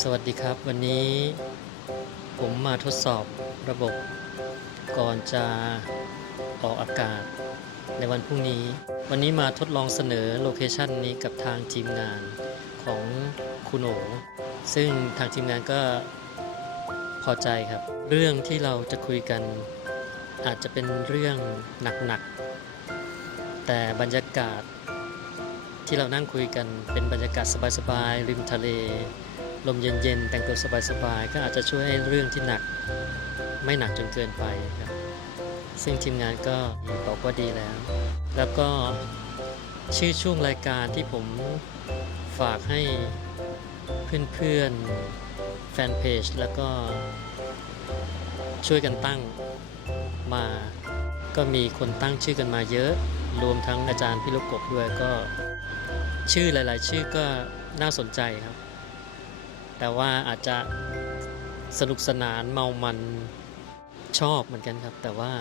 สวัสดีครับ วันนี้ผมมาทดสอบระบบก่อนจะออกอากาศในวันพรุ่งนี้ วันนี้มาทดลองเสนอโลเคชันนี้กับทางทีมงานของคุณโอซึ่งทางทีมงานก็พอใจครับ เรื่องที่เราจะคุยกันอาจจะเป็นเรื่องหนักๆ แต่บรรยากาศที่เรานั่งคุยกันเป็นบรรยากาศสบายๆ ริมทะเล ลมเย็นๆ แต่งตัวสบายๆ ก็อาจจะช่วยให้เรื่องที่หนักไม่หนักจนเกินไปครับ ซึ่งทีมงานก็บอกว่าดีแล้ว แล้วก็ชื่อช่วงรายการที่ผมฝากให้เพื่อนๆ แฟนเพจ แล้วก็ช่วยกันตั้งมา ก็มีคนตั้งชื่อกันมาเยอะ รวมทั้งอาจารย์พี่ลูกกบด้วยก็ ชื่อหลาย ๆ ชื่อก็น่าสนใจครับ แต่ว่าอาจจะสนุกสนานเมามันชอบเหมือนกันครับ แต่ว่า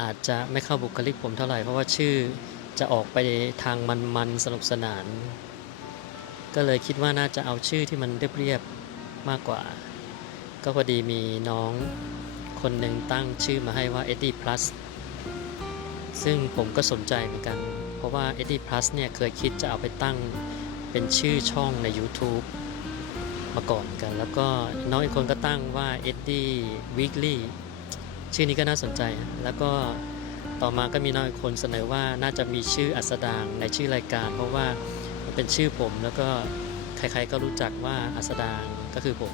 อาจจะไม่เข้าบุคลิกผมเท่าไหร่เพราะว่าชื่อจะออกไปทางมันๆสนุกสนาน ก็เลยคิดว่าน่าจะเอาชื่อที่มันเรียบๆมากกว่า ก็พอดีมีน้องคนหนึ่งตั้งชื่อมาให้ว่า Eddie Plus ซึ่งผมก็สนใจเหมือนกัน เพราะว่า Eddie Plus เนี่ยเคยคิดจะเอาไปตั้งเป็นชื่อช่องใน YouTube มาก่อนกัน แล้วก็น้องอีกคนก็ตั้งว่า Eddie Weekly ชื่อนี้ก็น่าสนใจ แล้วก็ต่อมาก็มีน้องอีกคนเสนอว่าน่าจะมีชื่ออัสดางในชื่อรายการ เพราะว่ามันเป็นชื่อผมแล้วก็ใครๆก็รู้จักว่าอัสดางก็คือผม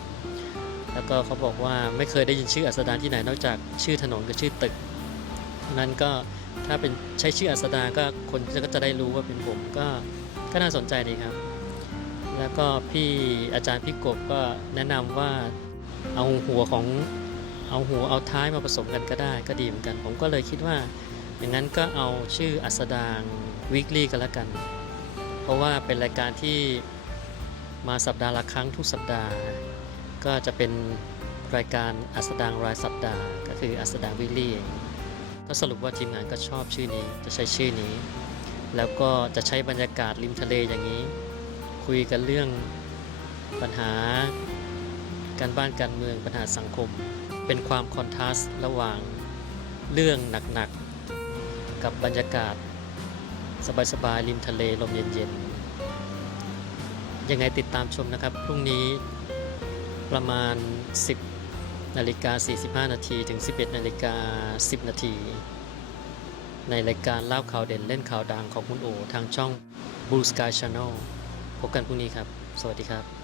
แล้วก็เขาบอกว่าไม่เคยได้ยินชื่ออัสดางที่ไหนนอกจากชื่อถนนกับชื่อตึกนั้นก็ถ้าเป็นใช้ชื่ออัสดางก็คนก็จะได้รู้ว่าเป็นผมก็ก็น่าสนใจดีครับ แล้วก็พี่อาจารย์พี่กบก็แนะนำว่าเอาหัวของเอาหัวเอาท้ายมาผสมกันก็ได้ก็ดีเหมือนกัน ผมก็เลยคิดว่า อย่างนั้นก็เอาชื่ออัสดางวีคลี่กันละกัน เพราะว่าเป็นรายการที่มาสัปดาห์ละครั้งทุกสัปดาห์ ก็จะเป็นรายการอัสดางรายสัปดาห์ก็คืออัสดางวีคลี่ก็สรุปว่าทีมงานก็ชอบชื่อนี้จะใช้ชื่อนี้ แล้วก็จะใช้บรรยากาศริมทะเลอย่างนี้ คุยกันเรื่องปัญหา การบ้านการเมืองปัญหาสังคม เป็นความคอนทราสต์ระหว่างเรื่องหนักๆ กับบรรยากาศ สบายๆริมทะเลลมเย็นๆ ยังไงติดตามชมนะครับ พรุ่งนี้ประมาณ 10นาฬิกา45 นาทีถึง 11นาฬิกา10 นาทีในรายการเล่าข่าวเด่นเล่นข่าวดังของคุณโอ ทางช่อง Blue Sky Channel พบกันพรุ่งนี้ครับ สวัสดีครับ